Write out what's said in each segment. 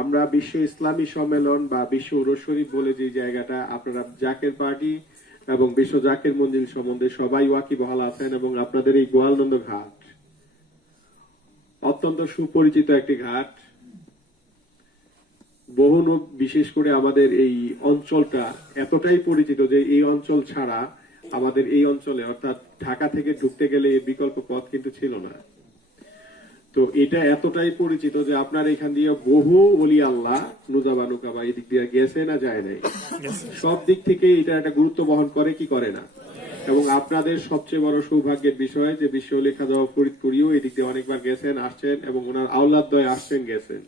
আমরা বিশ্ব ইসলামী সম্মেলন বা বিশ্ব উরস শরীফ বলে যে জায়গাটা, আপনারা জাকের পার্টি এবং বিশ্ব জাকের মঞ্জিল সম্বন্ধে সবাই ওয়াকিবহাল আছেন, এবং আপনাদের এই গোয়ালনন্দ ঘাট অত্যন্ত সুপরিচিত একটি ঘাট। বহু বিশেষ করে আমাদের এই অঞ্চলটা এতটাই পরিচিত যে এই অঞ্চল ছাড়া আমাদের এই অঞ্চলে অর্থাৎ ঢাকা থেকে ঢুকতে গেলে বিকল্প পথ কিন্তু ছিল না। তো এটা এতটাই পরিচিত যে আপনার এখান দিয়ে বহু ওলি আল্লাহ নুজাবা নুকাবা এই দিক দিয়ে গেছে না যায় নাই, সব দিক থেকে এটা একটা গুরুত্ব বহন করে কি করে না। এবং আপনাদের সবচেয়ে বড় সৌভাগ্যের বিষয় যে বিশ্ব লেখা যাওয়া ফরিদপুরিও এই দিক দিয়ে অনেকবার গেছেন, আসছেন, এবং ওনার আওলাদদ্বয় আসছেন গেছেন,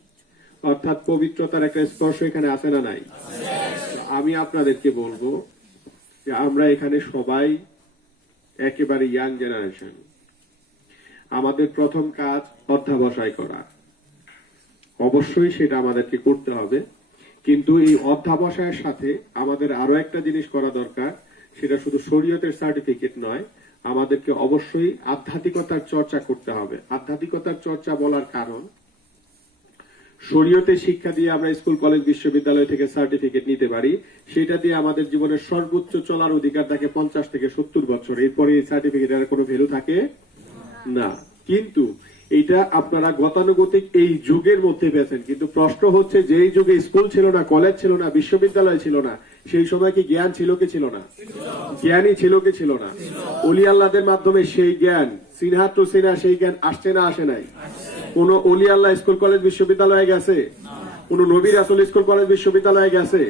অর্থাৎ পবিত্রতার একটা স্পর্শ এখানে আছে না নাই। আমি আপনাদেরকে বলবো যে আমরা এখানে সবাই একেবারে ইয়াং জেনারেশন। আমাদের প্রথম কাজ অধ্যাবসায় করা, অবশ্যই সেটা আমাদেরকে করতে হবে, কিন্তু এই অধ্যাবসায়ের সাথে আমাদের আরো একটা জিনিস করা দরকার, সেটা শুধু শরীয়তের সার্টিফিকেট নয়, আমাদেরকে অবশ্যই আধ্যাত্মিকতার চর্চা করতে হবে। আধ্যাত্মিকতার চর্চা বলার কারণ, শরীয়তে শিক্ষা দিয়ে আমরা স্কুল কলেজ বিশ্ববিদ্যালয় থেকে সার্টিফিকেট নিতে পারি, সেটা দিয়ে আমাদের জীবনের সর্বোচ্চ চলার অধিকার থাকে 50 থেকে 70 বছর, এরপরে এই সার্টিফিকেটের কোনো ভ্যালু থাকে না। কিন্তু এটা আপনারা গতানুগতিক এই যুগের মধ্যে পেয়েছেন, কিন্তু প্রশ্ন হচ্ছে যে এই যুগে স্কুল ছিল না, কলেজ ছিল না, বিশ্ববিদ্যালয় ছিল না, সেই সময় কি জ্ঞান ছিল কি ছিল না? জ্ঞানই ছিল কি ছিল না? অলি আল্লাহদের মাধ্যমে সেই জ্ঞান, সিনহা তো সিনহা সেই জ্ঞান আসছে না আসে নাই? কোন অলি আল্লাহ স্কুল কলেজ বিশ্ববিদ্যালয়ে গেছে? কোন নবী রাসূল স্কুল কলেজ বিশ্ববিদ্যালয়ে গেছে?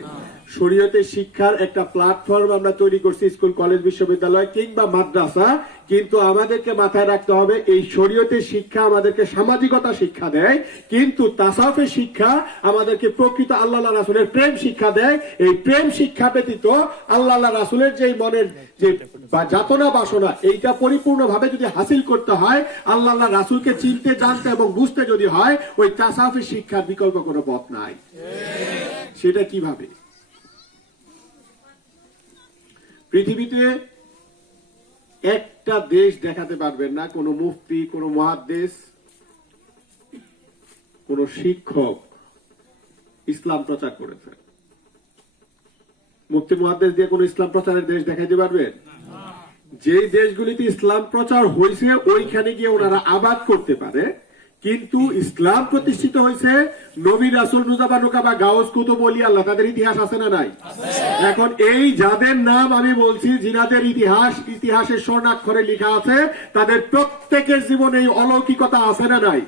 শরীয়তের শিক্ষার একটা প্ল্যাটফর্ম আমরা তৈরি করছি স্কুল কলেজ বিশ্ববিদ্যালয় কিংবা মাদ্রাসা, কিন্তু আমাদেরকে মাথায় রাখতে হবে এই শরীয়তের শিক্ষা আমাদেরকে সামাজিকতা শিক্ষা দেয়, কিন্তু তাসাউফের শিক্ষা আমাদেরকে প্রকৃত আল্লাহ রাসূলের প্রেম শিক্ষা দেয়। এই প্রেম শিক্ষা ব্যতীত আল্লাহ রাসূলের যে মনের যে যাতনা বাসনা, এইটা পরিপূর্ণভাবে যদি হাসিল করতে হয়, আল্লাহ রাসূলকে চিনতে জানতে এবং বুঝতে যদি হয়, ওই তাসাউফের শিক্ষার বিকল্প কোনো পথ নাই। সেটা কিভাবে? পৃথিবীতে একটা দেশ দেখাতে পারবেন না কোন মুফতি, কোন মুহাদ্দিস, কোন শিক্ষক ইসলাম প্রচার করেছে। মুফতি মুহাদ্দিস দিয়ে কোন ইসলাম প্রচারের দেশ দেখাইতে পারবেন? যে দেশগুলিতে ইসলাম প্রচার হয়েছে ওইখানে গিয়ে ওনারা আবাদ করতে পারে, কিন্তু ইসলাম প্রতিষ্ঠিত হয়েছে নবী রাসূল নুজাবা নুকাবা গাউস কুতুব ওলি আল্লাহ, তাদের ইতিহাস আছে না নাই? এখন এই যাদের নাম আমি বলছি, জিনাদের ইতিহাসের স্বর্ণাক্ষরে লেখা আছে, তাদের প্রত্যেকের জীবনে এই অলৌকিকতা আছে না নাই?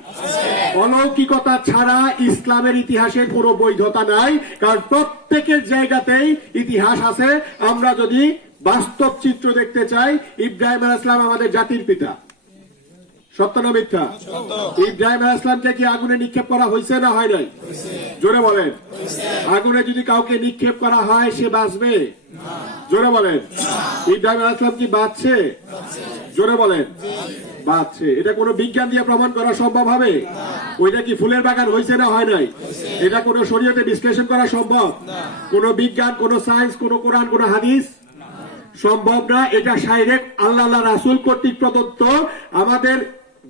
অলৌকিকতা ছাড়া ইসলামের ইতিহাসের কোনো বৈধতা নাই, কারণ প্রত্যেকের জায়গাতেই ইতিহাস আছে। আমরা যদি বাস্তব চিত্র দেখতে চাই, ইব্রাহিম আলাইহিস সালাম আমাদের জাতির পিতা, সত্য না মিথ্যা? ইব্রাহিম আলাইহিস সালামকে কি আগুনে নিক্ষেপ করা হয়েছে না হয় নাই? জোরে বলেন। আগুনে যদি কাউকে নিক্ষেপ করা হয় সে বাঁচবে? জোরে বলেন। ইব্রাহিম আলাইহিস সালাম কি বাঁচছে? জোরে বলেন। বাঁচছে। এটা কোনো বিজ্ঞান দিয়ে প্রমাণ করা সম্ভব হবে? ওইটা কি ফুলের বাগান হয়েছে না হয় নাই? এটা কোনো শরীয়তে বিশ্লেষণ করা সম্ভব? কোন বিজ্ঞান, কোন সায়েন্স, কোন কোরআন, কোন হাদিস সম্ভব না। এটা ডাইরেক্ট আল্লাহ রাসূল কর্তৃক প্রদত্ত। আমাদের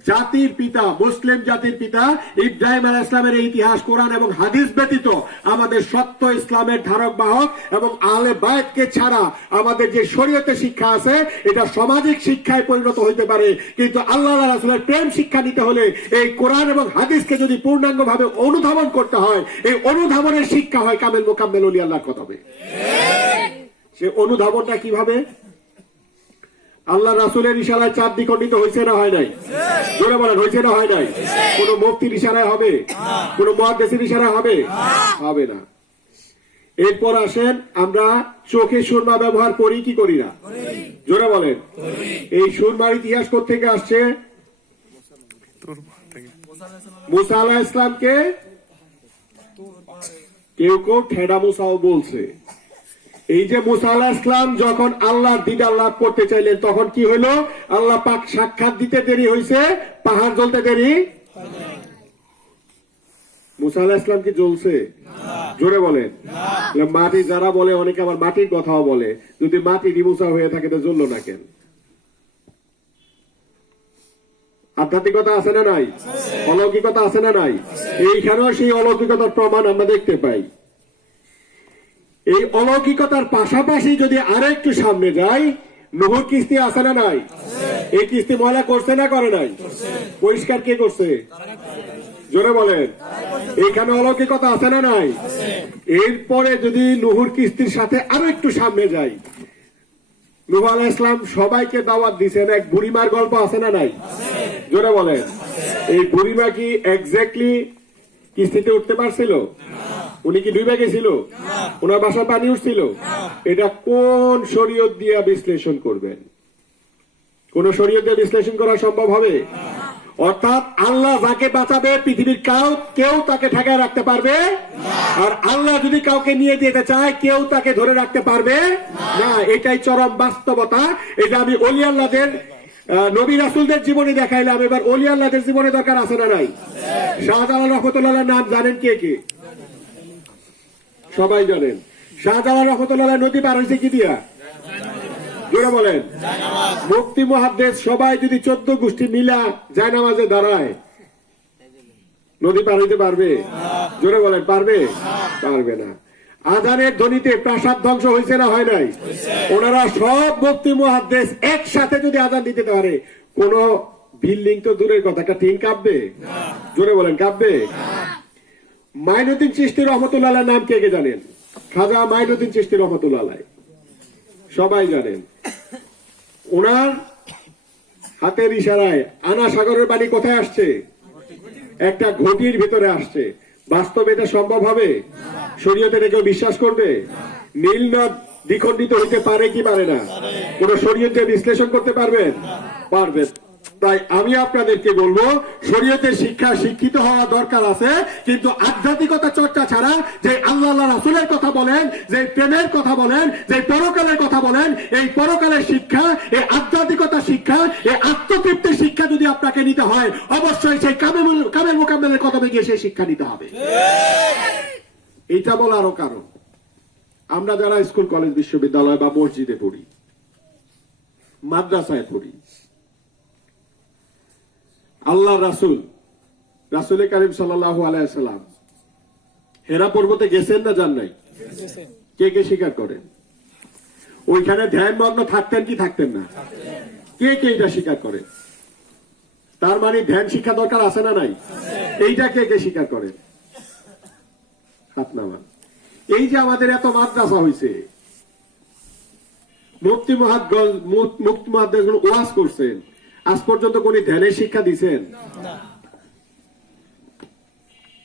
জাতির পিতা, মুসলিম জাতির পিতা ইব্রাহিম আলাইহিস সালামের ইতিহাস, কোরআন এবং হাদিস ব্যতীত আমাদের সত্য ইসলামের ধারক বাহক এবং আহলে বায়তকে ছাড়া আমাদের যে শরীয়তের শিক্ষা আছে, এটা সামাজিক শিক্ষায় পরিণত হইতে পারে, কিন্তু আল্লাহ রাসূলের প্রেম শিক্ষা নিতে হলে এই কোরআন এবং হাদিসকে যদি পূর্ণাঙ্গভাবে অনুধাবন করতে হয়, এই অনুধাবনের শিক্ষা হয় কামেল মোকাম্মেল ওলি আল্লাহর কদমে। সে অনুধাবনটা কিভাবে? আল্লাহ রাসূলের ইশারায় চাঁদ দ্বিখণ্ডিত হয়েছে না হয় নাই? জোরে বলেন, হয়েছে না হয় নাই? কোন মুফতির ইশারায় হবে? কোন মুহাদ্দিসের ইশারায় হবে? হবে না। এরপর আসেন, আমরা চোখে সুরমা ব্যবহার করি কি করি না? জোরে বলেন। এই সুরমার ইতিহাস কোত্থেকে আসছে? মুসা আলাইহিস সালামকে কেউ কেউ ঠেডা মুসাও বলছে। এই যে মুসা আলাইহিস সালাম যখন আল্লাহর দিদার লাভ করতে চাইলেন, তখন কি হলো? আল্লাহ পাক সাক্ষাৎ দিতে দেরি হয়েছে, পাহাড় জ্বলতে দেরি। মুসা আলাইহিস সালাম কি জ্বলছে? জোরে বলেন। মাটি যারা বলে, অনেকে আবার মাটির কথাও বলে, যদি মাটি মুসা হয়ে থাকে তো জ্বললো না কেন? আধ্যাত্মিকতা আছে না নাই? অলৌকিকতা আছে না নাই? এইখানেও সেই অলৌকিকতার প্রমাণ আমরা দেখতে পাই। এই অলৌকিকতার পাশাপাশি যদি আরেকটু সামনে যাই, নূহর কিস্তি আছে না নাই? এই কিস্তি ময়লা করছে না করে নাই? পরিষ্কার কে করছে? জোরে বলেন। এইখানে অলৌকিকতা আছে না নাই? এরপরে যদি নূহর কিস্তির সাথে আরো একটু সামনে যাই, নূহ আলাইহিস সালাম সবাইকে দাওয়াত দিয়েছেন, এক বুড়িমার গল্প আছে না নাই? জোরে বলেন। এই বুড়িমা কি এক্স্যাক্টলি কিস্তিতে উঠতে পারছিল? উনি কি ডুবে গেছিল? ওনার বাসায় পানি উঠছিল? এটা কোন শরীয়ত দিয়ে বিশ্লেষণ করবেন? কোন শরীয়ত দিয়ে বিশ্লেষণ করা সম্ভব হবে? অর্থাৎ আল্লাহ যাকে বাঁচাবে পৃথিবীর কেউ তাকে ঠেকায় রাখতে পারবে, আর আল্লাহ যদি কাউকে নিয়ে যেতে চায় কেউ তাকে ধরে রাখতে পারবে না। এটাই চরম বাস্তবতা। এটা আমি ওলি আল্লাহদের নবী রাসূলদের জীবনে দেখাইলাম। এবার ওলি আল্লাহদের জীবনে দরকার আছে না নাই? শাহজালাল রহমতুল্লাহ নাম জানেন কে কে? সবাই জানেন। শাহজালাল রহমতুল্লাহ নদী পার হয়েছে কি দিয়া? জোরে বলেন। মুফতি মুহাদ্দিস সবাই যদি 14 গোষ্ঠী মিলা জায়নামাজে দাঁড়ায়, নদী পার হইতে পারবে? জোরে বলেন, পারবে? পারবে না। আযানের ধ্বনিতে প্রাসাদ ধ্বংস হয়েছে না হয় নাই? ওনারা সব মুফতি মুহাদ্দিস একসাথে যদি আযান দিতে পারে, কোন বিল্ডিং তো দূরের কথা, একটা টিন কাঁপবে? জোরে বলেন, কাঁপবে? মাইনুদ্দিন চিশতি রহমতুল্লাহ নাম কে কে জানেন? খাজা মাইনুদ্দিন চিশতি রহমতুল্লাহ সবাই জানেন। ওনার হাতের ইশারায় আনা সাগরের বাণী কোথায় আসছে? একটা ঘটির ভিতরে আসছে। বাস্তবে এটা সম্ভব হবে? শরীয়তে এটা কেউ বিশ্বাস করবে? নীল নদ দ্বিখণ্ডিত হইতে পারে কি পারে না? কোন শরীয়তে বিশ্লেষণ করতে পারবেন? পারবেন। তাই আমি আপনাদেরকে বলবো, শরীয়তের শিক্ষা শিক্ষিত হওয়া দরকার আছে, কিন্তু আধ্যাত্মিকতা চর্চা ছাড়া যে আল্লাহ রাসূলের কথা বলেন, যে প্রেমের কথা বলেন, যে পরকালের কথা বলেন, এই পরকালের শিক্ষা, এই আধ্যাত্মিকতা শিক্ষা, এই আত্মতৃপ্তির শিক্ষা যদি আপনাকে নিতে হয়, অবশ্যই সেই কামেল মোকাম্মেলের কদমে গিয়ে সেই শিক্ষা নিতে হবে। এইটা বলারও কারণ, আমরা যারা স্কুল কলেজ বিশ্ববিদ্যালয় বা মসজিদে পড়ি, মাদ্রাসায় পড়ি, আল্লাহ রাসূল কারীম সাল্লাল্লাহু আলাইহি ওয়াসাল্লাম হেরা পর্বতে গেছেন না যান নাই? কে কে স্বীকার করেন? ওইখানে ধ্যানমগ্ন থাকতেন কি থাকতেন না? কে কে এটা স্বীকার করেন? তার মানে ধ্যান শিক্ষা দরকার আছে না নাই? এইটা কে কে স্বীকার করেন? হাত নামান। এই যে আমাদের এত মাদ্রাসা হয়েছে, মুফতি মুহাদ্দিস ওয়াজ করছেন, আজ পর্যন্ত কোন ধ্যানের শিক্ষা দিছেন?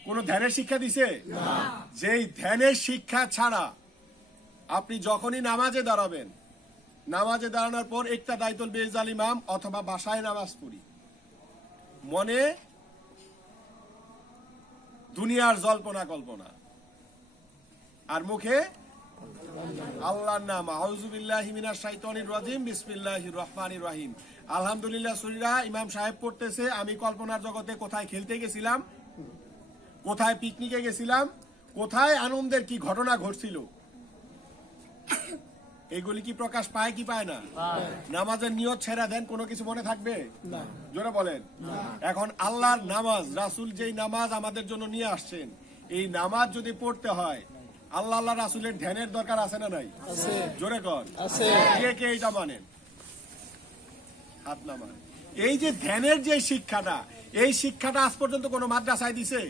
কোন ধ্যানের শিক্ষা দিছে? যেই ধ্যানের শিক্ষা ছাড়া আপনি যখনই নামাজে দাঁড়াবেন, নামাজে দাঁড়ানোর পর একটা দায়িতুল বেজাল ইমাম অথবা বাসায় নামাজ পড়ি, মনে দুনিয়ার জল্পনা কল্পনা, আর মুখে আল্লাহর নাম, আউযু বিল্লাহি মিনাশ শাইতানির রাজিম, বিসমিল্লাহির রহমানির রহিম। আলহামদুলিল্লাহ সূরা ইমাম সাহেব পড়তেছে, আমি কল্পনার জগতে কোথায় খেলতে গেছিলাম, কোথায় পিকনিকে গেছিলাম, কোথায় আনন্দের কি ঘটনা ঘটছিল, এগুলি কি প্রকাশ পায় কি পায় না? নামাজের নিয়ত ছেড়ে দেন, কোনো কিছু মনে থাকবে? জোরে বলেন। এখন আল্লাহর নামাজ, রাসূল যেই নামাজ আমাদের জন্য নিয়ে আসছেন, এই নামাজ যদি পড়তে হয়, আল্লাহ রাসূলের ধ্যানের দরকার আছে না নাই? জোরে কর। কে কে এইটা মানেন? হাত নামান। এই যে ধ্যানের যে শিক্ষাটা, এই শিক্ষাটা আজ পর্যন্ত কোন মাদ্রাসায় দিছে?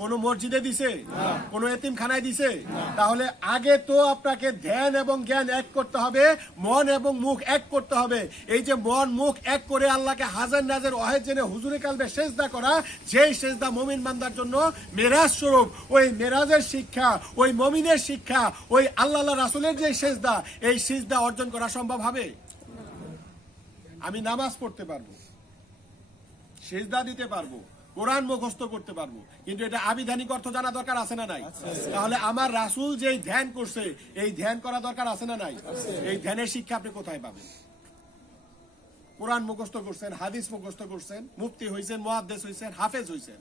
কোন মসজিদে দিছে? কোন এতিমখানায় দিছে? তাহলে আগে তো আপনাকে ধ্যান এবং জ্ঞান এক করতে হবে, মন এবং মুখ এক করতে হবে। এই যে মন মুখ এক করে আল্লাহকে হাজার নাজের ওয়াহিদ জেনে হুজুরে কালবে সেজদা করা, যেই সেজদা মুমিন বান্দার জন্য মেরাজ স্বরূপ, ওই মেরাজের শিক্ষা, ওই মুমিনের শিক্ষা, ওই আল্লাহ রাসূলের যে সেজদা, এই সেজদা অর্জন করা সম্ভব হবে? আমি নামাজ পড়তে পারবো, সেজদা দিতে পারবো, কোরআন মুখস্থ করতে পারবো, কিন্তু এটা আবিধানিক অর্থ জানা দরকার আছে না নাই? তাহলে আমার রাসূল যেই ধ্যান করছে, এই ধ্যান করা দরকার আছে না নাই? এই ধ্যানের শিক্ষা আপনি কোথায় পাবেন? কোরআন মুখস্থ করছেন, হাদিস মুখস্থ করছেন, মুফতি হইছেন, মুহাদ্দিস হইছেন, হাফেজ হইছেন,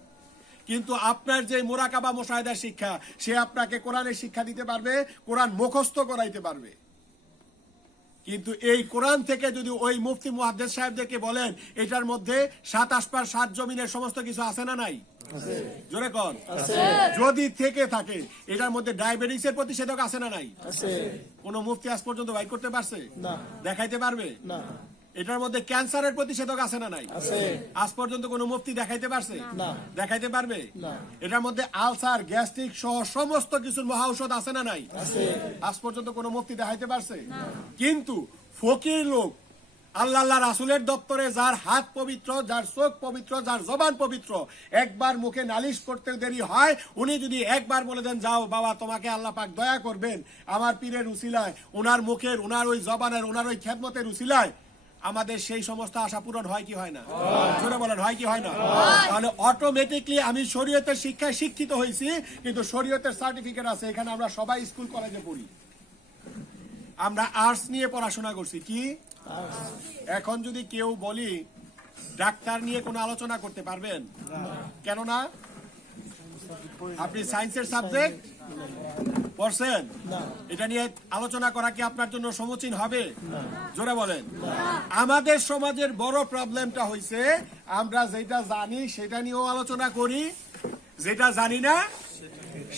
কিন্তু আপনার যে মুরাকাবা মুশাহিদার শিক্ষা, সে আপনাকে কোরআনের শিক্ষা দিতে পারবে, কোরআন মুখস্থ করাইতে পারবে, কিন্তু এই কোরআন থেকে যদি ওই মুফতি মুহাদ্দিস সাহেবদেরকে বলেন এটার মধ্যে 7 আসমান 7 জমিনের সমস্ত কিছু আছে না নাই? জোরে কোন যদি থেকে থাকে এটার মধ্যে ডায়াবেটিসের প্রতিষেধক আছে না নাই? কোন মুফতি আজ পর্যন্ত বাইর করতে পারছে? দেখাইতে পারবে? এটার মধ্যে ক্যান্সারের প্রতিষেধক আছে না নাই? আজ পর্যন্ত কোন মুফতি দেখাইতে পারছে? দেখাইতে পারবে? এটার মধ্যে আলসার গ্যাস্ট্রিক সহ সমস্ত কিছুর মহা ঔষধ আছে না নাই? আজ পর্যন্ত কোন মুফতি দেখাইতে পারছে? কিন্তু ফকির লোক আল্লাহ রাসূলের দপ্তরে যার হাত পবিত্র, যার চোখ পবিত্র, যার জবান পবিত্র, একবার মুখে নালিশ করতে দেরি হয়, উনি যদি একবার বলে দেন যাও বাবা তোমাকে আল্লাহ পাক দয়া করবেন আমার পীরের উসিলায়, ওনার মুখের, ওনার ওই জবানের, ওনার ওই খেদমতের উসিলায় আমাদের সেই সমস্ত আশা পূরণ হয় কি হয় না? জোরে বলেন হয় কি হয় না? তাহলে অটোমেটিকলি আমি শরীয়তের শিক্ষায় শিক্ষিত হয়েছি, কিন্তু শরীয়তের সার্টিফিকেট আছে। এখানে আমরা সবাই স্কুল কলেজে পড়ি, আমরা আর্টস নিয়ে পড়াশোনা করছি। কি এখন যদি কেউ বলি ডাক্তার নিয়ে কোনো আলোচনা করতে পারবেন? কেন না? আপনি সায়েন্সের সাবজেক্ট পড়ছেন, এটা নিয়ে আলোচনা করা কি আপনার জন্য সমীচীন হবে? জোরে বলেন। আমাদের সমাজের বড় প্রবলেমটা হইছে আমরা যেটা জানি সেটা নিয়েও আলোচনা করি, যেটা জানি না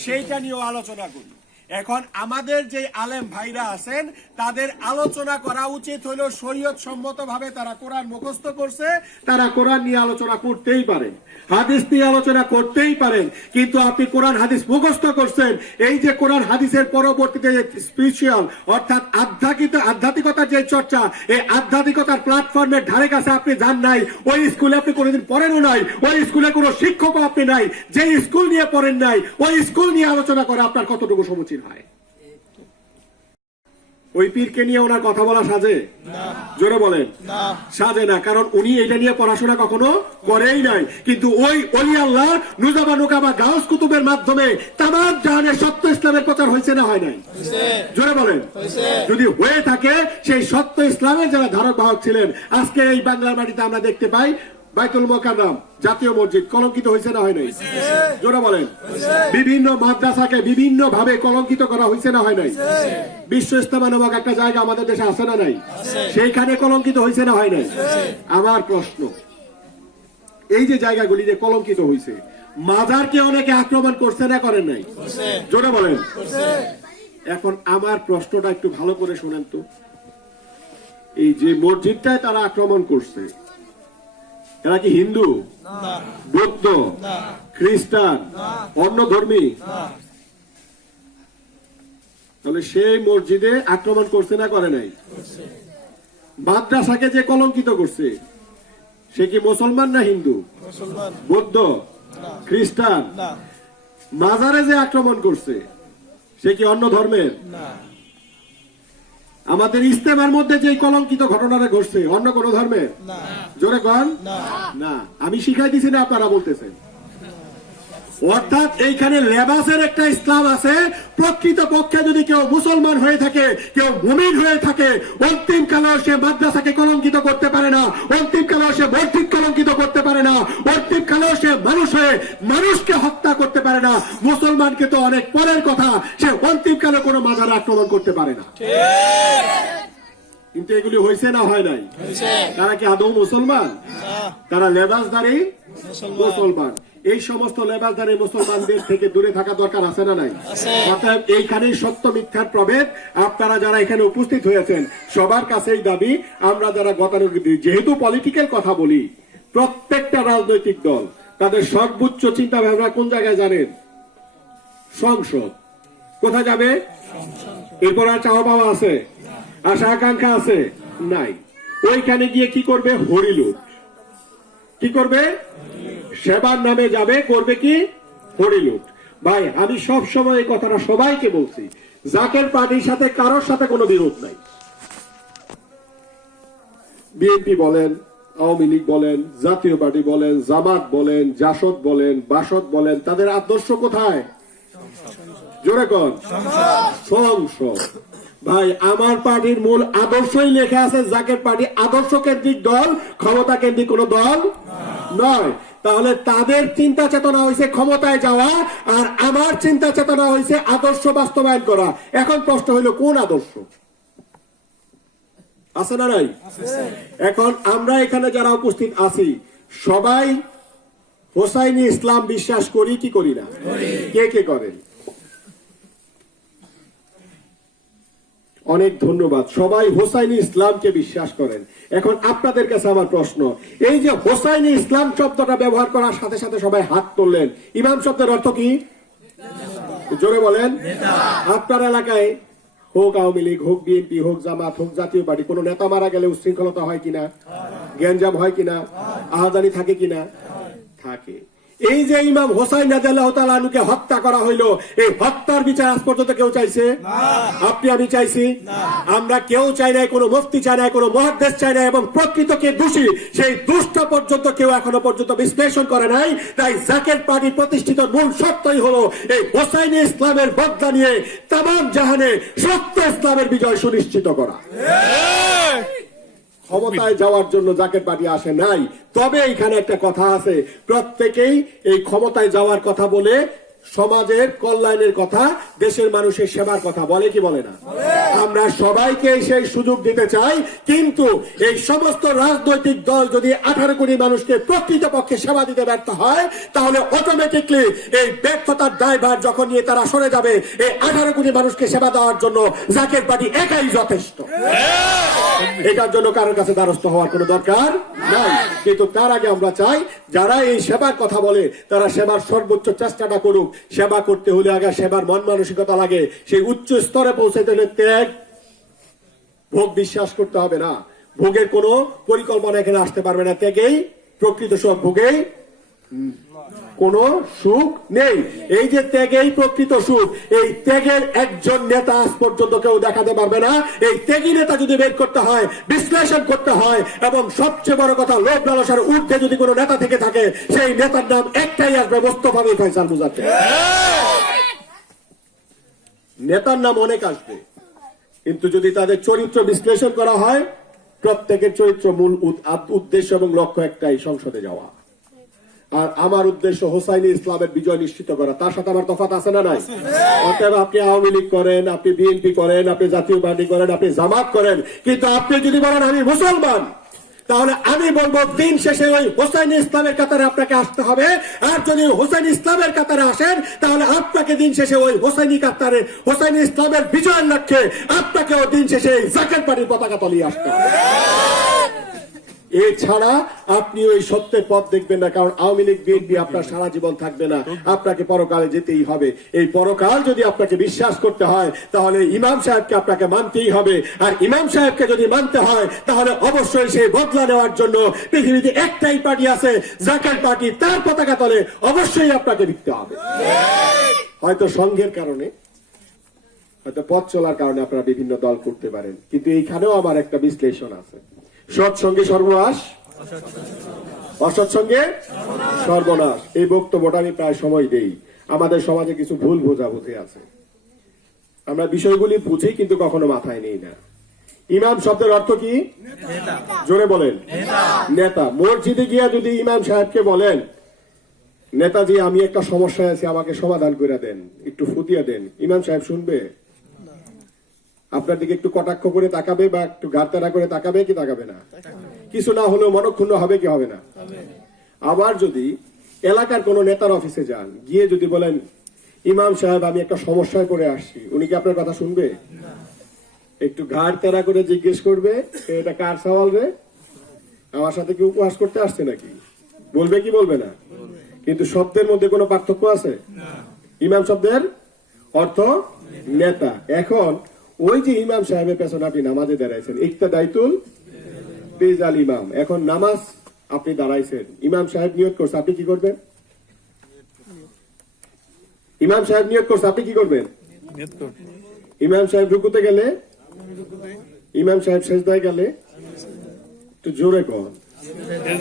সেইটা নিয়েও আলোচনা করি। এখন আমাদের যে আলেম ভাইরা আছেন তাদের আলোচনা করা উচিত হলো শরীয়ত সম্মত ভাবে তারা কোরআন মুখস্থ করছে, তারা কোরআন নিয়ে আলোচনা করতেই পারেন, হাদিস নিয়ে আলোচনা করতেই পারেন। কিন্তু আপনি কোরআন হাদিস মুখস্থ করছেন, এই যে কোরআন হাদিসের পরবর্তীতে স্পিরিচুয়াল অর্থাৎ আধ্যাত্মিকতার যে চর্চা, এই আধ্যাত্মিকতার প্ল্যাটফর্মের ধারে কাছে আপনি যান নাই, ওই স্কুলে আপনি কোনোদিন পড়েনও নাই, ওই স্কুলে কোনো শিক্ষকও আপনি নাই, যে স্কুল নিয়ে পড়েন নাই ওই স্কুল নিয়ে আলোচনা করে আপনার কতটুকু সমীচীন হয়? ওই পীরকে নিয়ে ওনার কথা বলা সাজে? জোরে বলেন সাজে না, কারণ উনি এটা নিয়ে পড়াশোনা কখনো করেই নাই। কিন্তু ওই ওলি আল্লাহ নুজাবা নুকাবা গাউস কুতুবের মাধ্যমে তামাম জাহানের সত্য ইসলামের প্রচার হয়েছে না হয় নাই? জোরে বলেন। যদি হয়ে থাকে সেই সত্য ইসলামের যারা ধারক বাহক ছিলেন, আজকে এই বাংলার মাটিতে আমরা দেখতে পাই বাইতুল মোকাররম জাতীয় মসজিদ কলঙ্কিত হয়েছে না হয় নাই? জোরে বলেন। বিভিন্ন মাদ্রাসাকে বিভিন্ন ভাবে কলঙ্কিত করা হয়েছে না হয় নাই? বিশ্ব ইজতেমা নামক একটা জায়গা আমাদের দেশে আছে না নাই? সেইখানে কলঙ্কিত হয়েছে না হয় নাই? আমার প্রশ্ন, এই যে জায়গাগুলি যে কলঙ্কিত হয়েছে, মাজারকে অনেকে আক্রমণ করছে না করেন নাই? জোরে বলেন। এখন আমার প্রশ্নটা একটু ভালো করে শোনেন তো, এই যে মসজিদটায় তারা আক্রমণ করছে, এরা কি হিন্দু, বৌদ্ধ, খ্রিস্টান, অন্য ধর্মী? তাহলে সেই মসজিদে আক্রমণ করছে না করে নাই? মাদ্রাসাকে যে কলঙ্কিত করছে সে কি মুসলমান না হিন্দু, বৌদ্ধ, খ্রিস্টান? মাজারে যে আক্রমণ করছে সে কি অন্য ধর্মের? আমাদের ইস্তেমার মধ্যে যে কলঙ্কিত ঘটনাটা ঘটছে অন্য কোন ধর্মের? জোরে কন না। আমি শিখাই দিছি না, আপনারা বলতেছেন। অর্থাৎ এইখানে লেবাসের একটা ইসলাম আছে। প্রকৃত পক্ষে যদি কেউ মুসলমান হয়ে থাকে, কেউ মুমিন হয়ে থাকে, অন্তিম কালেও সে মাদ্রাসাকে কলঙ্কিত করতে পারে না, অন্তিম কালেও সে মসজিদ কলঙ্কিত করতে পারে না, অন্তিম কালেও সে মানুষ হয়ে মানুষকে হত্যা করতে পারে না। মুসলমানকে তো অনেক পরের কথা, সে অন্তিম কালে কোনো মাজারে আক্রমণ করতে পারে না। কিন্তু এগুলি হয়েছে না হয় নাই? তারা কি আদৌ মুসলমান? তারা লেবাসধারী মুসলমান। এই সমস্ত লেবাসধারী মুসলমানদের থেকে দূরে থাকা দরকার আছে না নাই? অতএব এইখানেই সত্য মিথ্যার প্রভেদ। আপনারা যারা এখানে উপস্থিত হয়েছেন সবার কাছেই দাবি, আমরা যারা গতানুগতিক, যেহেতু পলিটিক্যাল কথা বলি, প্রত্যেকটা রাজনৈতিক দল তাদের সর্বোচ্চ চিন্তা ভাবনা কোন জায়গায় জানেন? সংসদ। কোথায় যাবে? এরপর আর চাওয়া পাওয়া আছে, আশা আকাঙ্ক্ষা আছে নাই। ওইখানে গিয়ে কি করবে? হরিলুট। কি করবে? সেবার নামে যাবে, করবে কি? হরিলুট। ভাই আমি সব সময় এই কথাটা সবাইকে বলছি, জাকের পার্টির সাথে কারোর সাথে কোনো বিরোধ নাই। বিএনপি বলেন, আওয়ামী লীগ বলেন, জাতীয় পার্টি বলেন, জামাত বলেন, জাসদ বলেন, বাসদ বলেন, তাদের আদর্শ কোথায়? জোরে কর। সংসদ। ভাই আমার পার্টির মূল আদর্শই লেখা আছে জাকের পার্টি আদর্শ কেন্দ্রিক দল, ক্ষমতা কেন্দ্রিক কোন দল নয়। তাহলে তাদের চিন্তা চেতনা হয়েছে ক্ষমতায় যাওয়া, আর আমার চিন্তা চেতনা হয়েছে আদর্শ বাস্তবায়ন করা। এখন প্রশ্ন হইল কোন আদর্শ? আছে না নাই? এখন আমরা এখানে যারা উপস্থিত আছি সবাই হোসাইনি ইসলাম বিশ্বাস করি কি করি না? কে কে করেন? অনেক ধন্যবাদ। সবাই হোসাইনি ইসলামকে বিশ্বাস করেন। এখন আপনাদের কাছে আমার প্রশ্ন, এই যে হোসাইনি ইসলাম শব্দটা ব্যবহার করার সাথে সাথে সবাই হাত তুললেন, ইমাম শব্দের অর্থ কি? জোরে বলেন। আপনার এলাকায় হোক আওয়ামী লীগ, হোক বিএনপি, হোক জামাত, হোক জাতীয় পার্টি, কোন নেতা মারা গেলে উচ্ছৃঙ্খলতা হয় কিনা? গ্যাঞ্জাম হয় কিনা? আহাজানি থাকে কিনা? থাকে। এই যে ইমাম হোসাইন রাদিয়াল্লাহু তাআলা আনহুকে হত্যা করা হইলো, এই হত্যার বিচার আজ পর্যন্ত কেউ চাইছে? আপনি আমি চাইছি? আমরা কেউ চাই নাই, কোনো মুফতি চাই নাই, কোনো মুহাদ্দিস চাই নাই, এবং প্রকৃত কে দোষী সেই দুষ্ট পর্যন্ত কেউ এখনো পর্যন্ত বিশ্লেষণ করে নাই। তাই জাকের পার্টি প্রতিষ্ঠিত মূল সত্যই হলো এই হোসাইনি ইসলামের বদলা নিয়ে তামাম জাহানে সত্য ইসলামের বিজয় সুনিশ্চিত করা। ক্ষমতায় যাওয়ার জন্য জাকের পার্টি আসে নাই। তবে এখানে একটা কথা আছে, প্রত্যেকেই এই ক্ষমতায় যাওয়ার কথা বলে সমাজের কল্যাণের কথা, দেশের মানুষের সেবার কথা বলে কি বলে না? আমরা সবাইকে সেই সুযোগ দিতে চাই, কিন্তু এই সমস্ত রাজনৈতিক দল যদি 18 কোটি মানুষকে প্রকৃতপক্ষে সেবা দিতে ব্যর্থ হয়, তাহলে অটোমেটিকলি এই ব্যর্থতার দায়ভার যখন নিয়ে তারা সরে যাবে, এই 18 কোটি মানুষকে সেবা দেওয়ার জন্য জাকের পার্টি একাই যথেষ্ট। এটার জন্য কারোর কাছে দ্বারস্থ হওয়ার কোনো দরকার নাই। কিন্তু তার আগে আমরা চাই যারা এই সেবার কথা বলে তারা সেবার সর্বোচ্চ চেষ্টাটা করুক। সেবা করতে হলে আগে সেবার মন মানসিকতা লাগে, সেই উচ্চ স্তরে পৌঁছাতে হলে ত্যাগ, ভোগ বিশ্বাস করতে হবে না। ভোগের কোনো পরিকল্পনা এখানে আসতে পারবে না। ত্যাগেই প্রকৃত সুখ, ভোগেই কোনো সুখ নেই। এই যে ত্যাগেই প্রকৃত সুখ, এই ত্যাগের একজন নেতা আজ পর্যন্ত কেউ দেখাতে পারবে না। এই ত্যাগী নেতা যদি বের করতে হয়, বিশ্লেষণ করতে হয়, এবং সবচেয়ে বড় কথা লোভ লালসার ঊর্ধ্বে যদি কোনো নেতা থেকে থাকে, সেই নেতার নাম একটাই আসবে, মোস্তফা বিন ফয়সাল মুজাদ্দেদ। নেতার নাম অনেক আসবে, কিন্তু যদি তাদের চরিত্র বিশ্লেষণ করা হয়, প্রত্যেকের চরিত্র মূল উদ্দেশ্য এবং লক্ষ্য একটাই, সংসদে যাওয়া। আর আমার উদ্দেশ্য হোসাইনি ইসলামের বিজয় নিশ্চিত করা। তার সাথে আমার তফাৎ আছে না নাই? অতএব আপনি আওয়ামী লীগ করেন, আপনি বিএনপি করেন, আপনি জাতীয় পার্টি করেন, আপনি জামাত করেন, কিন্তু আপনি যদি বলেন আমি মুসলমান, তাহলে আমি বলবো দিন শেষে ওই হোসাইনি ইসলামের কাতারে আপনাকে আসতে হবে। আর যদি হোসাইনি ইসলামের কাতারে আসেন, তাহলে আপনাকে দিন শেষে ওই হোসাইনি কাতারে, হোসাইনি ইসলামের বিজয়ের লক্ষ্যে আপনাকেও দিন শেষে জাকের পার্টির পতাকা তলিয়ে আসতে হবে। এছাড়া আপনি ওই সত্যের পথ দেখবেন না, কারণ আওয়ামী লীগ বিএনপি আপনার সারা জীবন থাকবে না। আপনাকে পরকালে যেতেই হবে। এই পরকাল যদি আপনাকে বিশ্বাস করতে হয়, তাহলে ইমাম সাহেবকে আপনাকে মানতেই হবে। আর ইমাম সাহেবকে যদি মানতে হয়, তাহলে অবশ্যই সেই বদলা নেওয়ার জন্য পৃথিবীতে একটাই পার্টি আছে, জাকের পার্টি। তার পতাকা তলে অবশ্যই আপনাকে লিখতে হবে। হয়তো সংঘের কারণে, হয়তো পথ চলার কারণে আপনারা বিভিন্ন দল করতে পারেন, কিন্তু এইখানেও আমার একটা বিশ্লেষণ আছে। সৎসঙ্গে সর্বনাশ, অসৎসঙ্গে সর্বনাশ। এই বক্তব্যটা আমি প্রায় সময় দেই। আমাদের সমাজে কিছু ভুল বোঝাবুঝি আছে, আমরা বিষয়গুলি বুঝি কিন্তু কখনো মাথায় নেই না। ইমাম শব্দের অর্থ কি? জোরে বলেন। নেতা। মসজিদে গিয়া যদি ইমাম সাহেবকে বলেন, নেতাজি আমি একটা সমস্যায় আছি, আমাকে সমাধান করে দেন, একটু ফুটিয়ে দেন, ইমাম সাহেব শুনবে? আপনার দিকে একটু কটাক্ষ করে তাকাবে, বা একটু ঘাটতারা করে তাকাবে কি তাকাবে না? কিছু না হলেও মনক্ষুণ্ণ হবে কি হবে না? আবার যদি এলাকার কোন নেতার অফিসে যান, গিয়ে যদি বলেন ইমাম সাহেব আমি একটা সমস্যায় পড়ে আসছি, উনি কি আপনার কথা শুনবে? একটু ঘাটতারা করে জিজ্ঞেস করবে, এটা কার সওয়াল রে, আমার সাথে কি উপহাস করতে আসছে নাকি? বলবে কি বলবে না? কিন্তু শব্দের মধ্যে কোনো পার্থক্য আছে? ইমাম শব্দের অর্থ নেতা। এখন ওই যে ইমাম সাহেবের পেছনে আপনি নামাজে দাঁড়াইছেন, ইক্তাদাইতুল বিজাল ইমাম। এখন নামাজ আপনি দাঁড়াইছেন, ইমাম সাহেব নিয়ত করছে, আপনি কি করবেন? ইমাম সাহেব নিয়ত করছে, আপনি কি করবেন? ইমাম সাহেব রুকুতে গেলে, ইমাম সাহেব সেজদায় গেলে, একটু জোরে কর,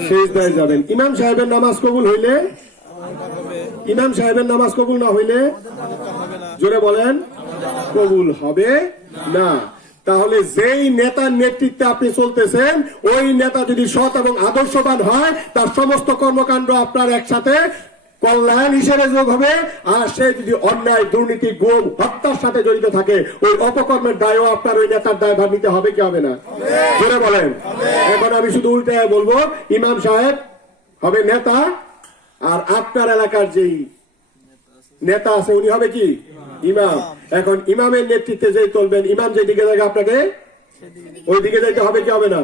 সেজদায় যাবেন। ইমাম সাহেবের নামাজ কবুল হইলে, ইমাম সাহেবের নামাজ কবুল না হইলে, জোরে বলেন, কবুল হবে না। তাহলে যেই নেতার নেতৃত্বে আপনি চলতেছেন, ওই নেতা যদি সৎ এবং আদর্শবান হয়, তার সমস্ত কর্মকাণ্ড আপনার একসাথে কল্যাণ হিসেবে যোগ হবে, আর সে যদি অন্যায়, দুর্নীতি, গুম, হত্যার সাথে জড়িত থাকে, ওই অপকর্মের দায়ও আপনার ওই নেতার দায়ভার নিতে হবে কি হবে না? জোরে বলেন। এখন আমি শুধু উল্টায় বলবো, ইমাম সাহেব হবে নেতা, আর আপনার এলাকার যেই নেতা আছে উনি হবে কি? ইমাম। এখন ইমামের নেতৃত্বে যেই চলবেন, ইমাম যেদিকে যাবে আপনাকে ওই দিকে যাইতে হবে কি হবে না?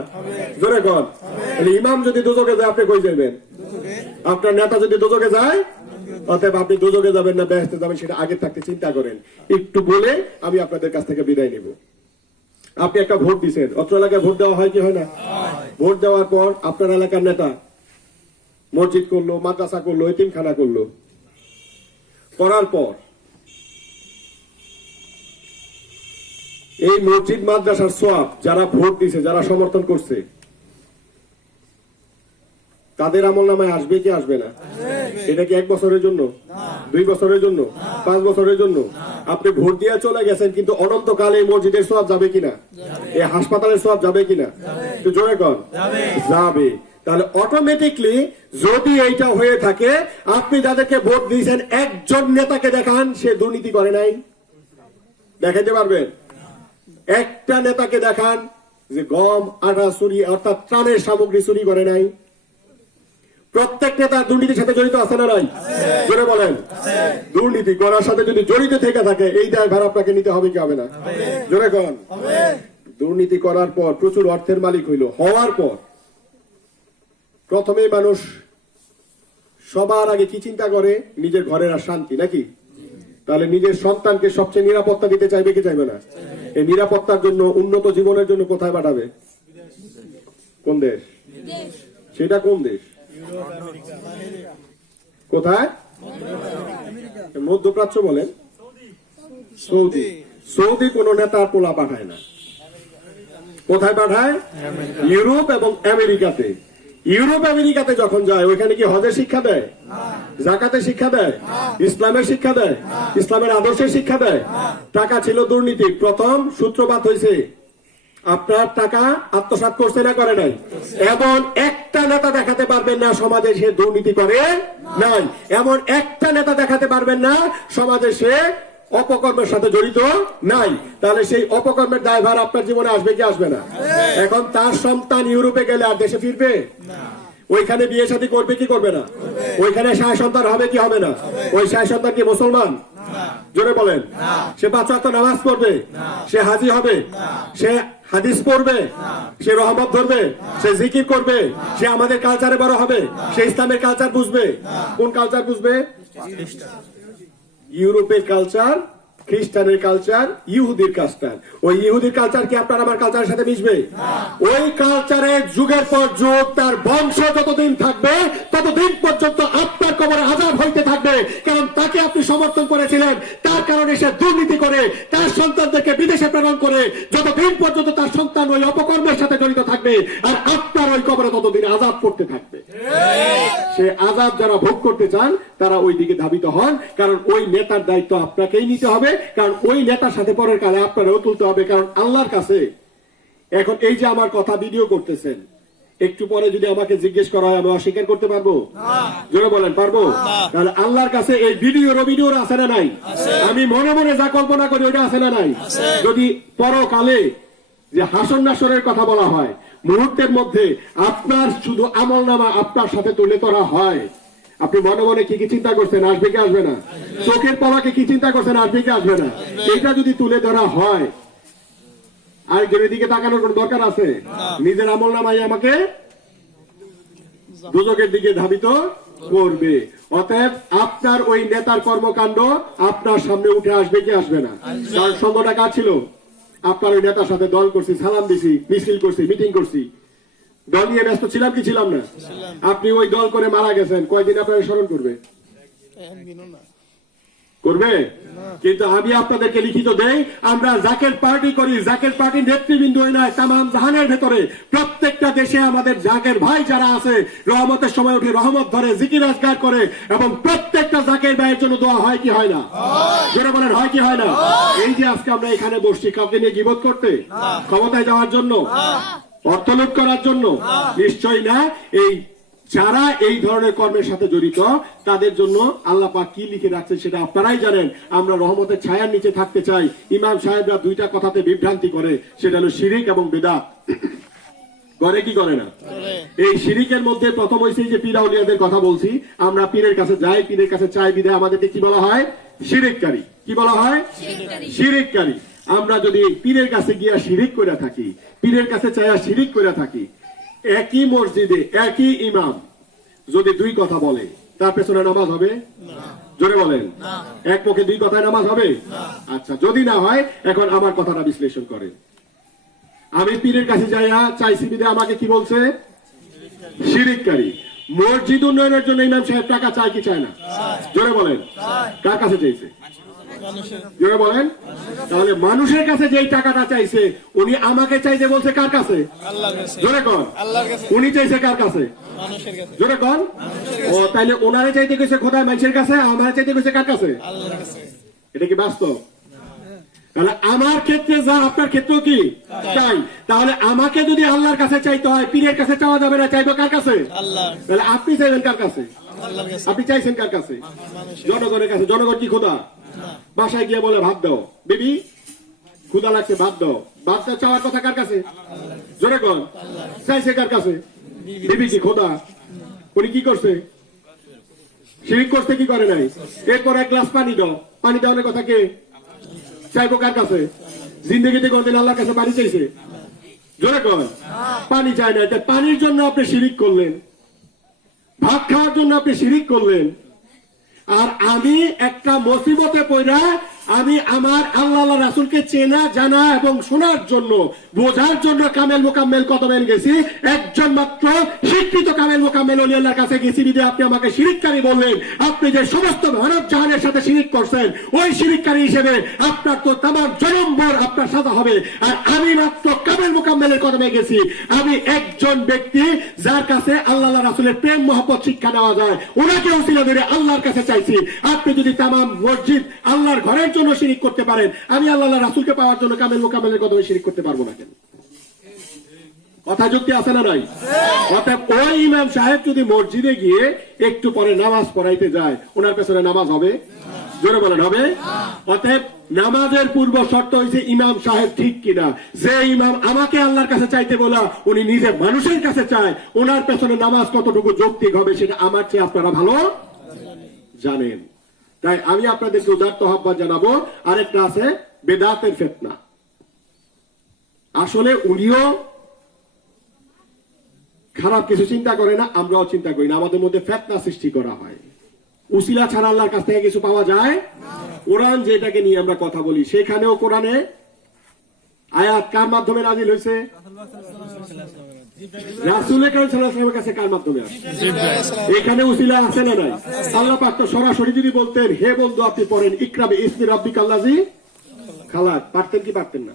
জোরে কর। ইমাম যদি দুজকে যায় আপনি কই যাবেন? আপনার নেতা যদি দুজকে যায়, অতএব আপনি দুজকে যাবেন না বেহেশতে যাবেন সেটা আগে থাকতে চিন্তা করেন। একটু বলে আমি আপনাদের কাছ থেকে বিদায় নিব। আপনি একটা ভোট দিচ্ছেন, অত্র এলাকায় ভোট দেওয়া হয় কি হয় না? ভোট দেওয়ার পর আপনার এলাকার নেতা মসজিদ করলো, মাদ্রাসা করলো, এতিমখানা করলো, করার পর এই মসজিদ মাদ্রাসার সওয়াব যারা ভোট দিছে, যারা সমর্থন করছে, তাদের আমলনামায় আসবে কি আসবে না? এটা কি 1 বছরের জন্য, 2 বছরের জন্য, 5 বছরের জন্য? আপনি ভোট দিয়ে চলে গেছেন, কিন্তু অনন্তকাল এই মসজিদের সওয়াব যাবে কিনা? এই হাসপাতালের সওয়াব যাবে কিনা? একটু জোরে কর। যাবে। তাহলে অটোমেটিকলি যদি এইটা হয়ে থাকে, আপনি যাদেরকে ভোট দিয়েছেন একজন নেতাকে দেখান সে দুর্নীতি করে নাই, দেখাতে পারবেন? একটা নেতাকে দেখান যে গম, আটা চুরি অর্থাৎ ত্রাণের সামগ্রী চুরি করে নাই? প্রত্যেক নেতা দুর্নীতির সাথে জড়িত আছে না নাই? জোরে বলেন। দুর্নীতি করার সাথে যদি জড়িত থেকে থাকে, এই দায়ভার আপনাকে নিতে হবে কি হবে না? জোরে কন। দুর্নীতি করার পর প্রচুর অর্থের মালিক হইল, হওয়ার পর প্রথমেই মানুষ সবার আগে কি চিন্তা করে? নিজের ঘরের আর শান্তি, নাকি? তাহলে নিজের সন্তানকে সবচেয়ে নিরাপত্তা দিতে চাইবে কি চাইবে না? এই নিরাপত্তার জন্য, উন্নত জীবনের জন্য কোথায় পাঠাবে? কোন দেশ? সেটা কোন দেশ? কোথায়? মধ্যপ্রাচ্য বলেন, সৌদি। সৌদি কোন নেতার পোলা পাঠায় না। কোথায় পাঠায়? ইউরোপ এবং আমেরিকাতে। ইউরোপ আমেরিকাতে যখন যায়, ওইখানে কি হজের শিক্ষা দেয়? জাকাতের শিক্ষা দেয়? ইসলামের শিক্ষা দেয়? ইসলামের আদর্শের শিক্ষা দেয়? টাকা ছিল দুর্নীতি, প্রথম সূত্রপাত হয়েছে আপনার টাকা আত্মসাৎ করছে না করে নাই? এমন একটা নেতা দেখাতে পারবেন না সমাজে সে দুর্নীতি করে নাই। এমন একটা নেতা দেখাতে পারবেন না সমাজে সে অপকর্মের সাথে জড়িত নাই। তাহলে সেই অপকর্মের দায়ভার আপনার জীবনে আসবে কি আসবে না? এখন তার সন্তান ইউরোপে গেলে আর দেশে ফিরবে? ওইখানে বিয়ে শাদী করবে কি করবে না? ওইখানে শাহ সন্তান হবে কি হবে না? ওই শাহ সন্তান কি মুসলমান? জোরে বলেন। সে 5 ওয়াক্ত নামাজ পড়বে? সে হাজি হবে? সে হাদিস পড়বে? সে রহমত ধরবে? সে জিকির করবে? সে আমাদের কালচারে বড় হবে? সে ইসলামের কালচার বুঝবে? কোন কালচার বুঝবে? ইউরোপের কালচার, খ্রিস্টানের কালচার, ইহুদির কালচার। ওই ইহুদির কালচার কি আপনার আমার কালচারের সাথে মিশবে? ওই কালচারে যুগের পর যুগ তার বংশ যতদিন থাকবে ততদিন পর্যন্ত আপনার কবরে আযাব হইতে থাকবে। কারণ তাকে আপনি সমর্থন করেছিলেন, তার কারণে সে দুর্নীতি করে, তার সন্তানদেরকে বিদেশে প্রেরণ করে, যতদিন পর্যন্ত তার সন্তান ওই অপকর্মের সাথে জড়িত থাকবে, আর আপনার ওই কবরে ততদিন আযাব করতে থাকবে। সে আযাব যারা ভোগ করতে চান তারা ওই দিকে ধাবিত হন, কারণ ওই নেতার দায়িত্ব আপনাকেই নিতে হবে, কারণ ওই নেতার সাথে পরের কালে আপনারাও তুলতে হবে। কারণ আল্লাহর কাছে এখন এই যে আমার কথা ভিডিও করতেছেন, একটু পরে যদি আমাকে জিজ্ঞেস করা হয় আমি অস্বীকার করতে পারবো? জোরে বলেন, পারবো? তাহলে আল্লাহর কাছে এই ভিডিওর আছে না নাই? আমি মনে মনে যা কল্পনা করি ওটা আছে না নাই? যদি পরকালে যে হাসর নাসরের কথা বলা হয়, মুহূর্তের মধ্যে আপনার শুধু আমলনামা আপনার সাথে তুলে ধরা হয়, আপনি মনে মনে কি কি চিন্তা করছেন? আসবে কি আসবে না? চোখের পলকে কি চিন্তা করছেন? আসবে কি আসবে না? এটা যদি তুলে ধরা হয়, আরেকজনের দিকে তাকানোর কোন দরকার আছে? নিজের আমলনামাই আমাকে দুজকের দিকে ধাবিত করবে। অতএব আপনার ওই নেতার কর্মকাণ্ড আপনার সামনে উঠে আসবে কি আসবে না? কারণ সঙ্গটা কার ছিল? আপনার ওই নেতার সাথে দল করছি, সালাম দিছি, মিছিল করছি, মিটিং করছি, দল নিয়ে ব্যস্ত ছিলাম কি ছিলাম না? আপনি ওই দল করে মারা গেছেন, কয়দিন আপনারা স্মরণ করবে? করবে? কিন্তু আমি আপনাদেরকে লিখিত দেই, আমরা জাকের পার্টি করি, জাকের পার্টির নেতৃবৃন্দ নয়, তাম জাহানের ভেতরে প্রত্যেকটা দেশে আমাদের জাকের ভাই যারা আছে, রহমতের সময় উঠে রহমত ধরে, জিকির আজকার করে, এবং প্রত্যেকটা জাকের ভাইয়ের জন্য দোয়া হয় কি হয় না? যারা বলেন হয় কি হয় না? এই যে আজকে আমরা এখানে বসছি, কাউকে নিয়ে গীবত করতে, ক্ষমতায় যাওয়ার জন্য, অর্থ লুট করার জন্য? নিশ্চয়ই না। এই যারা এই ধরনের কর্মের সাথে জড়িত তাদের জন্য আল্লাহ পাক কি লিখে রাখছেন সেটা আপনারাই জানেন। আমরা রহমতের ছায়ার নিচে থাকতে চাই। ইমাম সাহেবরা দুইটা কথাতে বিভ্রান্তি করে, সেটা হলো শিরিক এবং বিদআত। করে কি করে না? এই শিরিকের মধ্যে প্রথম হইছে যে পীর আউলিয়াদের কথা বলছি, আমরা পীরের কাছে যাই, পীরের কাছে চাই বিধায় আমাদেরকে কি বলা হয়? শিরিককারী। কি বলা হয়? শিরিককারী। আমরা যদি পীরের কাছে গিয়া শিরিক করে থাকি, পীরের কাছে চাইয়া শিরিক করে থাকি, একই মসজিদে একই ইমাম যদি দুই কথা বলে, তার পেছনে নামাজ হবে? জোরে বলেন। এক পক্ষে দুই কথায় নামাজ হবে? আচ্ছা, যদি না হয় এখন আমার কথাটা বিশ্লেষণ করেন। আমি পীরের কাছে যাইয়া চাইছি বিধায় আমাকে কি বলছে? শিরিককারী। মসজিদ উন্নয়নের জন্য ইমাম সাহেব টাকা চায় কি চায় না? জোরে বলেন। কার কাছে চাইছে? জোরে বলেন। তাহলে মানুষের কাছে যেই টাকাটা চাইছে, উনি আমাকে চাইতে বলছে কার কাছে? জোরে কন। উনি চাইছে কার কাছে? জোরে কন। ও তাইলে ওনারে চাইতে গেছে খোদায় মানুষের কাছে, আমার চাইতে গেছে কার কাছে? এটা কি বাস্তব? তাহলে আমার ক্ষেত্রে যা আপনার ক্ষেত্রেও কি চাই। তাহলে আমাকে যদি আল্লাহর কাছে চাইতে হয়, পীরের কাছে চাওয়া যাবে না, চাইবো কার কাছে? তাহলে আপনি চাইবেন কার কাছে? আপনি চাইছেন কার কাছে? জনগণের কাছে। জনগণ কি খোদা? বাসায় গিয়ে বলে ভাত দাও, বিবি ক্ষুধা লাগছে ভাত দাও। ভাত দাও চাওয়ার কথা কার কাছে? জোরে কন। চাইছে কার কাছে? বিবি কি খোদা? উনি কি করছে? শিরিক করতে কি করে নাই? এরপর এক গ্লাস পানি দাও। পানি দেওয়ার কথা কে? চাইবো কার কাছে? জিন্দগিতে কোনদিন আল্লাহর কাছে পানি চাইছে? জোরে কন। পানি চায় না। পানির জন্য আপনি শিরিক করলেন, ভাত খাওয়ার জন্য আপনি শিরিক করলেন। আর আমি একটা মুসিবতে পড়া, আমি আমার আল্লাহ রাসূলকে চেনা জানা এবং শোনার জন্য, বোঝার জন্য কামেল মোকাম্মেল কতমেল গেছি, একজন মাত্র শিক্ষিত কামেল মোকাম্মেল ওলি আল্লাহর কাছে গেছি বিধে আপনি আমাকে শিরিককারী বললেন। আপনি যে সমস্ত মানব জাহানের সাথে শিরিক করছেন, ওই শিরিককারী হিসেবে আপনার তো তামাম জনমভর আপনার সাজা হবে। আর আমি মাত্র কামেল মোকাম্মেলের কদমে গেছি। আমি একজন ব্যক্তি যার কাছে আল্লাহ রাসূলের প্রেম মহব্বত শিক্ষা নেওয়া যায়, ওনাকে ওসিলা ধরে আল্লাহর কাছে চাইছি। আপনি যদি তামাম মসজিদ আল্লাহর ঘরের জন্য শিরিক করতে পারেন, আমি আল্লাহ রাসূলকে পাওয়ার জন্য কামেল মোকাম্মেলের কদমে শিরিক করতে পারবো না কেন? কথা যুক্তি আছে না নাই? অতএব ওই ইমাম সাহেব যদি মসজিদে গিয়ে একটু পরে নামাজ পড়াইতে যায়, ওনার পেছনে নামাজ হবে? জোরে বলেন হবে? অতএব নামাজের পূর্ব শর্ত হয়েছে ইমাম সাহেব ঠিক কিনা। যে ইমাম আমাকে আল্লাহর কাছে চাইতে বলা, উনি নিজে মানুষের কাছে চায়, ওনার পেছনে নামাজ কতটুকু যৌক্তিক হবে সেটা আমার চেয়ে আপনারা ভালো জানেন। তাই আমি আপনাদেরকে উদাত্ত আহ্বান জানাবো। আরেকটা আছে বেদাতের ফিতনা। আসলে উনিও খারাপ কিছু চিন্তা করে না, আমরাও চিন্তা করি না। আমাদের মধ্যে ফিতনা সৃষ্টি করা হয়। উসিলা ছাড়া আল্লাহর কাছ থেকে কিছু পাওয়া যায়? কোরআন যেটাকে নিয়ে আমরা কথা বলি, সেখানেও কোরআনে আয়াত কার মাধ্যমে নাযিল হয়েছে? রাসূল কারীম সাল্লাল্লাহু আলাইহি ওয়াসাল্লামের কাছে কার মাধ্যমে আসে? এখানে উসিলা আছে না নাই? আল্লাহ পাক তো সরাসরি যদি বলতেন, হে বন্ধু আপনি পড়েন ইকরা বিইসমি রাব্বিকাল্লাযী খালাক, পারতেন কি পারতেন না?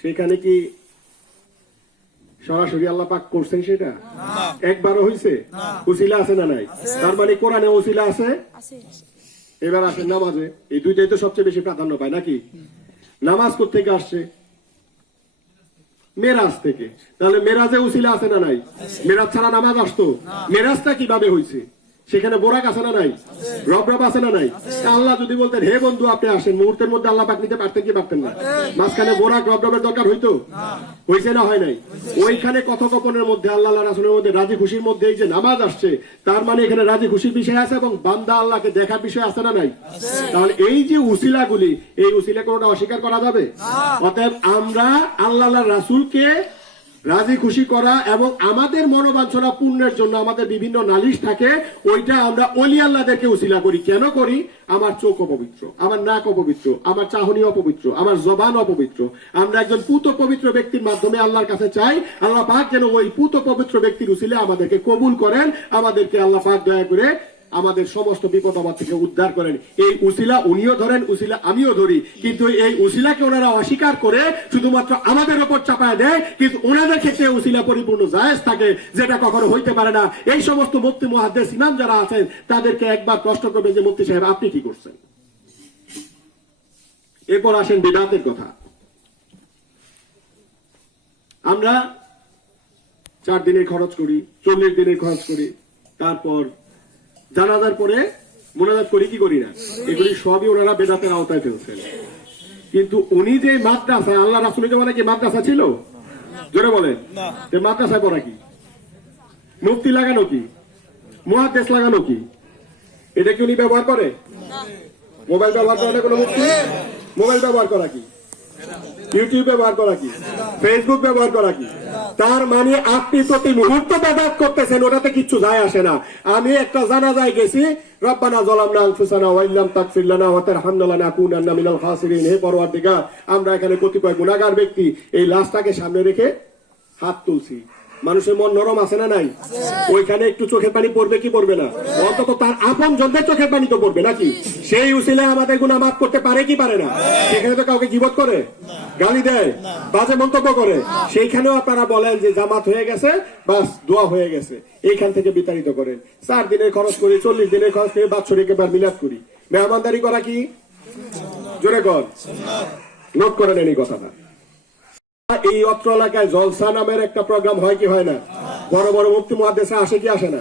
সেখানে কি সরাসরি আল্লাহ পাক করছেন সেটা? একবারও হইছে? উসিলা আছে না নাই? তার মানে কোরআনে উসিলা আছে। এবার আসেন নামাজে। এই দুইটাই তো সবচেয়ে বেশি প্রাধান্য পায় নাকি? নামাজ কোত্থেকে আসছে? মেরাজ থেকে। তাহলে মেরাজে উসিলা আছে না নাই? মেরাজ ছাড়া নামাজ আসতো? মেরাজটা কিভাবে হয়েছে? সেখানে বোরাক আছে না নাই? রব আছে না নাই? আল্লাহ যদি বলতেন হে বন্ধু আপনি আসেন, মুহূর্তের মধ্যে আল্লাহ পাক নিতে পারতেন কি পারতেন না? মাঝখানে বোরাক রবের দরকার হইতো? হয়েছে না হয় নাই? ওইখানে কথোপকথনের মধ্যে আল্লাহ রাসূলের মধ্যে রাজি খুশির মধ্যে এই যে নামাজ আসছে, তার মানে এখানে রাজি খুশির বিষয় আছে এবং বান্দা আল্লাহকে দেখার বিষয় আছে না নাই? তাহলে এই যে উসিলাগুলি, এই উসিলা কোনটা অস্বীকার করা যাবে? অতএব আমরা আল্লাহ রাসূলকে রাজি খুশি করা এবং আমাদের মনোবাঞ্ছনা পূর্ণের জন্য আমাদের বিভিন্ন নালিশ থাকে, ওইটা আমরা ওলি আল্লাহদেরকে উসিলা করি। কেন করি? আমার চোখ অপবিত্র, আমার নাক অপবিত্র, আমার চাহনি অপবিত্র, আমার জবান অপবিত্র। আমরা একজন পুত পবিত্র ব্যক্তির মাধ্যমে আল্লাহর কাছে চাই, আল্লাহ পাক যেন ওই পুত পবিত্র ব্যক্তির উসিলে আমাদেরকে কবুল করেন, আমাদেরকে আল্লাহ পাক দয়া করে আমাদের সমস্ত বিপদ আপদ থেকে উদ্ধার করেন। এই উসিলা উনিও ধরেন, উসিলা আমিও ধরি, কিন্তু এই উসিলাকে ওনারা অস্বীকার করে শুধুমাত্র আমাদের উপর চাপায় দেয়। কিন্তু ওনাদের ক্ষেত্রে উসিলা পরিপূর্ণ জায়েজ থাকে, যেটা কখনো হইতে পারে না। এই সমস্ত মুফতি মুহাদ্দিস ইমাম যারা আছেন তাদেরকে একবার প্রশ্ন করবে যে মুফতি সাহেব আপনি কি করছেন? এরপর আসেন বিদআতের কথা। আমরা 4 দিনের খরচ করি, 40 দিনের খরচ করি, তারপর জানাজার পরে মোনাজাত করি কি করি না, এগুলি সবই ওনারা বেদাতের আওতায় ফেলছেন। কিন্তু উনি যে মাদ্রাসা, আল্লাহ রাসূলের জমানে কি মাদ্রাসা ছিল? জোরে বলেন। মাদ্রাসায় পড়া কি, মুফতি লাগানো কি, মুহাদ্দিস লাগানো কি, এটা কি উনি ব্যবহার করে? মোবাইল ব্যবহার করে না কোনো মুফতি? মোবাইল ব্যবহার করা কি, ইউটিউব ব্যবহার করা কি, ফেসবুক ব্যবহার করা কি? তার মানে আপনি প্রতি মুহূর্ত ব্যবহার করতেছেন, ওটাতে কিচ্ছু যায় আসে না। আমি একটা জানাজায় গেছি, রব্বানা যালামনা আনফুসানা ওয়া ইল্লাম তাগফির লানা ওয়া তারহামনা লানাকুনান্না মিনাল খাসিরিন। হে পরওয়ারদিগার, আমরা এখানে কতিপয় গুনাহগার ব্যক্তি এই লাশটাকে সামনে রেখে হাত তুলছি। মানুষের মন নরম আছে না নাই? ওইখানে একটু চোখের পানি পড়বে কি পড়বে না? অন্তত তার আপন জনদের চোখের পানি তো পড়বে নাকি? সেই উসিলায় আমাদের গুনাহ মাফ করতে পারে কি পারে না? সেখানে তো কাউকে গীবত করে, গালি দেয়, বাজে মন্তব্য করে। সেইখানেও আপনারা বলেন যে জামাত হয়ে গেছে, বাস দোয়া হয়ে গেছে, এইখান থেকে বিতাড়িত করেন। 4 দিনের খরচ করি, 40 দিনের খরচ করে বাৎসরিক এবার মিলাদ করি। মেহমানদারি করা কি? জোরে কর, নোট করে নেন এই কথাটা। এই অত্র এলাকায় জলসা নামের একটা প্রোগ্রাম হয় কি হয় না? বড় বড় মুফতি মুহাদ্দিসরা আসে কি আসে না?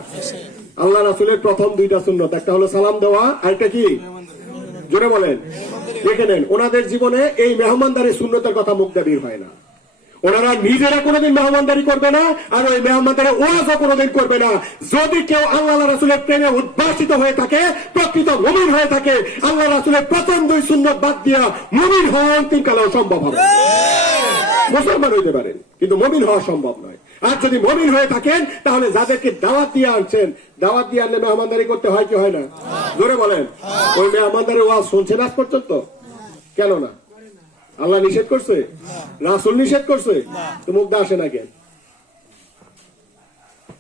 আল্লাহ রাসূলের প্রথম 2টা সুন্নত, একটা হলো সালাম দেওয়া, আরেকটা কি? জোরে বলেন। দেখে নেন, ওনাদের জীবনে এই মেহমানদারি সুন্নতের কথা মুখ দিয়ে বের হয় না। ওনারা নিজেরা কোনোদিন মেহমানদারি করবে না, আর ওই মেহমানদারি ওয়াজও কোনোদিন করবে না। যদি কেউ আল্লাহ রাসূলের প্রেমে উদ্ভাসিত হয়ে থাকে, প্রকৃত মুমিন হয়ে থাকে, আল্লাহ রাসূলের প্রথম 2 সুন্নত বাদ দিয়া মুমিন হওয়া অন্তিম কালেও সম্ভব হবে। মুসলমান হইতে পারেন, কিন্তু মুমিন হওয়া সম্ভব নয়। আর যদি মুমিন হয়ে থাকেন, তাহলে যাদেরকে দাওয়াত দিয়ে আনছেন, দাওয়াত দিয়ে আনলে মেহমানদারি করতে হয় কি হয় না? জোরে বলেন। ওই মেহমানদারি ওয়াজ শুনছেন আজ পর্যন্ত? কেন না? আল্লাহ নিষেধ করছে? রাসূল নিষেধ করছে? তো মুখ দিয়ে আসে না কেন?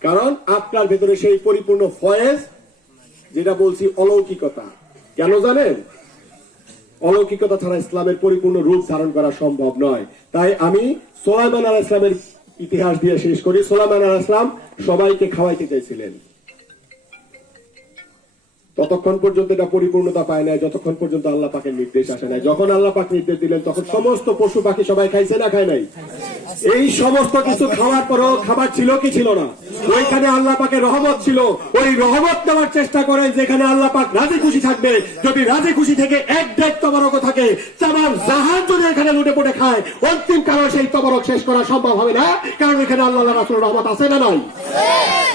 কারণ আপনার ভেতরে সেই পরিপূর্ণ ফয়েজ, যেটা বলছি অলৌকিকতা। কেন জানেন? অলৌকিকতা ছাড়া ইসলামের পরিপূর্ণ রূপ ধারণ করা সম্ভব নয়। তাই আমি সুলাইমান আলাইহিস সালামের ইতিহাস দিয়ে শেষ করি। সুলাইমান আলাইহিস সালাম সবাইকে খাওয়াইতে চাইছিলেন, ততক্ষণ পর্যন্ত এটা পরিপূর্ণতা পায় নাই যতক্ষণ পর্যন্ত আল্লাহ পাকের নির্দেশ আসে নাই। যখন আল্লাহ পাক নির্দেশ দিলেন, তখন সমস্ত পশু পাখি সবাই খাইছে না খায় নাই? এই সমস্ত কিছু খাওয়ার পরেও খাবার ছিল কি ছিল না? ওইখানে আল্লাহ পাকের রহমত ছিল। ওই রহমত নেওয়ার চেষ্টা করেন যেখানে আল্লাহ পাক রাজি খুশি থাকবে। যদি রাজি খুশি থেকে এক দেড় তবরক থাকে, তামাম জাহান যদি এখানে লুটে পুটে খায়, অন্তিম কারণ সেই তবরক শেষ করা সম্ভব হবে না। কারণ এখানে আল্লাহ রাসূলের রহমত আছে না নাই?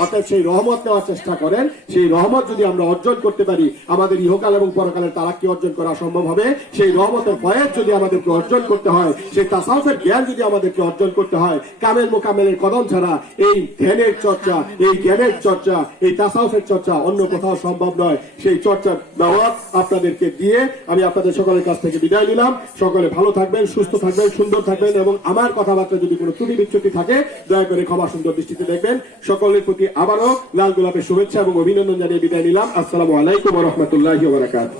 অর্থাৎ সেই রহমত নেওয়ার চেষ্টা করেন। সেই রহমত যদি আমরা অর্জন করতে পারি, আমাদের ইহকাল এবং পরকালের তারাক্কি অর্জন করা সম্ভব হবে। সেই রহমতের ফয়েজ যদি আমাদেরকে অর্জন করতে হয়, সেই তাসাউফের জ্ঞান যদি আমাদেরকে অর্জন করতে হয়, কামেল মোকামেলের কদম ছাড়া এই ধ্যানের চর্চা, এই জ্ঞানের চর্চা, এই তাসাউফের চর্চা অন্য কোথাও সম্ভব নয়। সেই চর্চার দাওয়াত আপনাদেরকে দিয়ে আমি আপনাদের সকলের কাছ থেকে বিদায় নিলাম। সকলে ভালো থাকবেন, সুস্থ থাকবেন, সুন্দর থাকবেন, এবং আমার কথাবার্তা যদি কোনো ত্রুটি বিচ্যুতি থাকে দয়া করে ক্ষমা সুন্দর দৃষ্টিতে দেখবেন। সকলের প্রতি আবারও লাল গোলাপের শুভেচ্ছা এবং অভিনন্দন জানিয়ে বিদায় নিলাম। আসসালামু আলাইকুম ওয়া রাহমাতুল্লাহি ওয়া বারাকাতুহু।